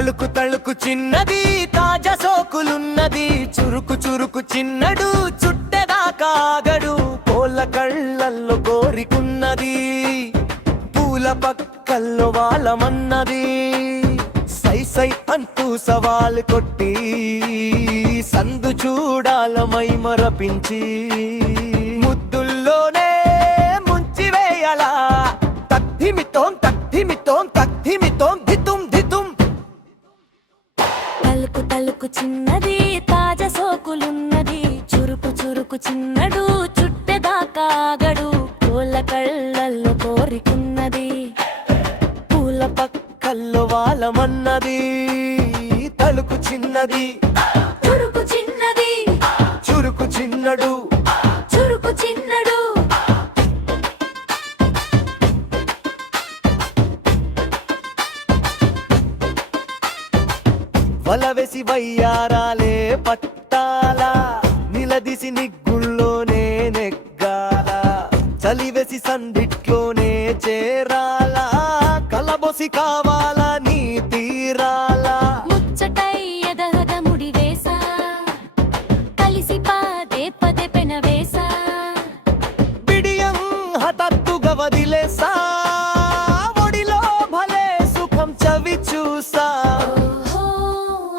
తళుకు తళుకు చిన్నది తాజా సోకులున్నది, చురుకు చురుకు చిన్నడు చుట్టెదాకాగడు, కోళ్ళ కళ్ళల్లో కోరికున్నది, పూల పక్కల్లో వాళ్ళమన్నది, సై సై అంటూ సవాలు కొట్టి సందు చూడాలమై మరపించి ముద్దుల్లోనే ముంచి వేయలా, తక్ధిమితోం తక్ధిమితోం తక్ధిమితోం ధితుం ధితుం. తలుకు తలుకు చిన్నది తాజా సోకులున్నది, చురుకు చురుకు చిన్నడు చుట్టెదాకాగడు, కోళ్ళ కళ్ళల్లో కోరికున్నది, పూల పక్కల్లో వాళ్ళమన్నది, తలుకు చిన్నది చురుకు చిన్నది చురుకు చిన్నడు చురుకు చిన్నడు. వలవెసి వయ్యారాలే పట్టాల, నిలదిసి నిగ్గుల్లోనే నెగ్గాల, చలివెసి సందిట్లోనే చేరాల, కలబొసి కావాల నీ తీరాల. ముచ్చటై ఎదగద ముడివేసా, కలిసి పదే పదే పెనవేసా, బిడియం హఠాత్తుగా వదిలేసా, ఒడిలో భలే సుఖం చవి చూసా. ఓహో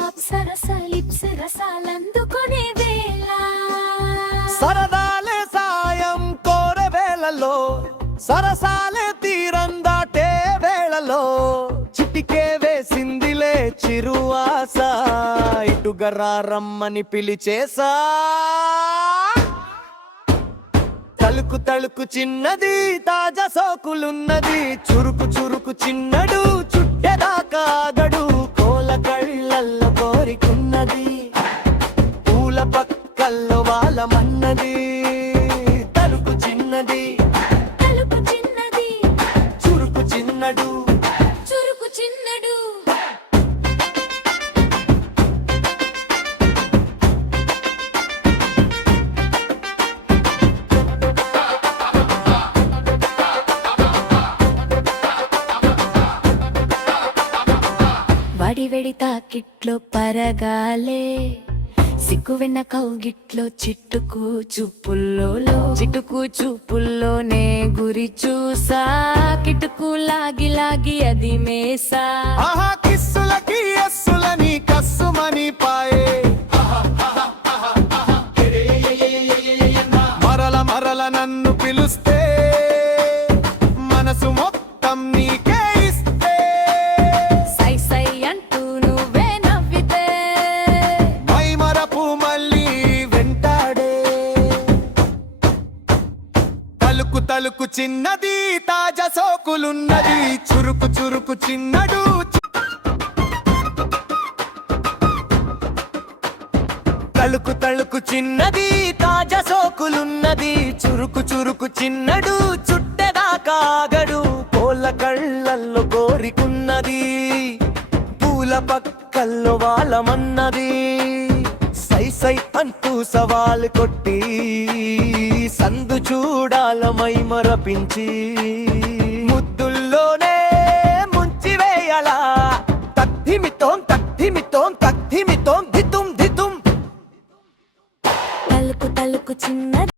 అప్సరసాలిప్సరసాలందుకునే వేళ, సరదాలే సాయం కోరే వేళలో, సరసాలే తీరం దాటే వేళలో, చిటికే వేసిందిలే చిరువాస, ఇటుగరా రమ్మని పిలిచేసా. తలుకు తలుకు చిన్నది తాజా సోకులున్నది, చురుకు చురుకు చిన్నడు చుట్టెదాకాగడు, కోల కళ్ళల్లో కోరికున్నది, పూల పక్కల్లో వాళ్ళమన్నది, తలుకు చిన్నది తలుపు చిన్నది చురుకు చిన్నడు. చురుకు చిన్నడు. వడివెడి తాకిట్లో పరగాలే, సిగ్గువెన్న కౌగిట్లో చిట్టుకు చూపుల్లో, చిటుకు చూపుల్లోనే గురి చూసా, కిటుకు లాగి లాగి అది మేసా, ఆహా కిస్సులకి ఎస్సులని కస్సుమని పాయే, మరల మరల నన్ను పిలుస్తే మనసు మొత్తం నీకే ఇస్తే, సై సై అంటూ నువ్వే నవ్వితే, మై మరపు మళ్ళీ వెంటాడే. తలుకు తలుకు చిన్నది తాజా సోకులున్నది, చురుకు చురుకు చిన్నడు. తలుకు తలుకు చిన్నది తాజా సోకులున్నది, చురుకు చురుకు చిన్నడు చుట్టెదాకాగడు, కోళ్ళ కళ్ళల్లో కోరికున్నది, పూల పక్కల్లో వాళ్ళమన్నది, సై సై అంటూ సవాలు కొట్టి సందు చూడాలమై మరపించి ముద్దుల్లోనే ముంచి వేయలా, తక్ధిమితోం తక్ధిమితోం తక్ధిమితోం ధితుం ధితుం. తలుకు తలుకు చిన్నది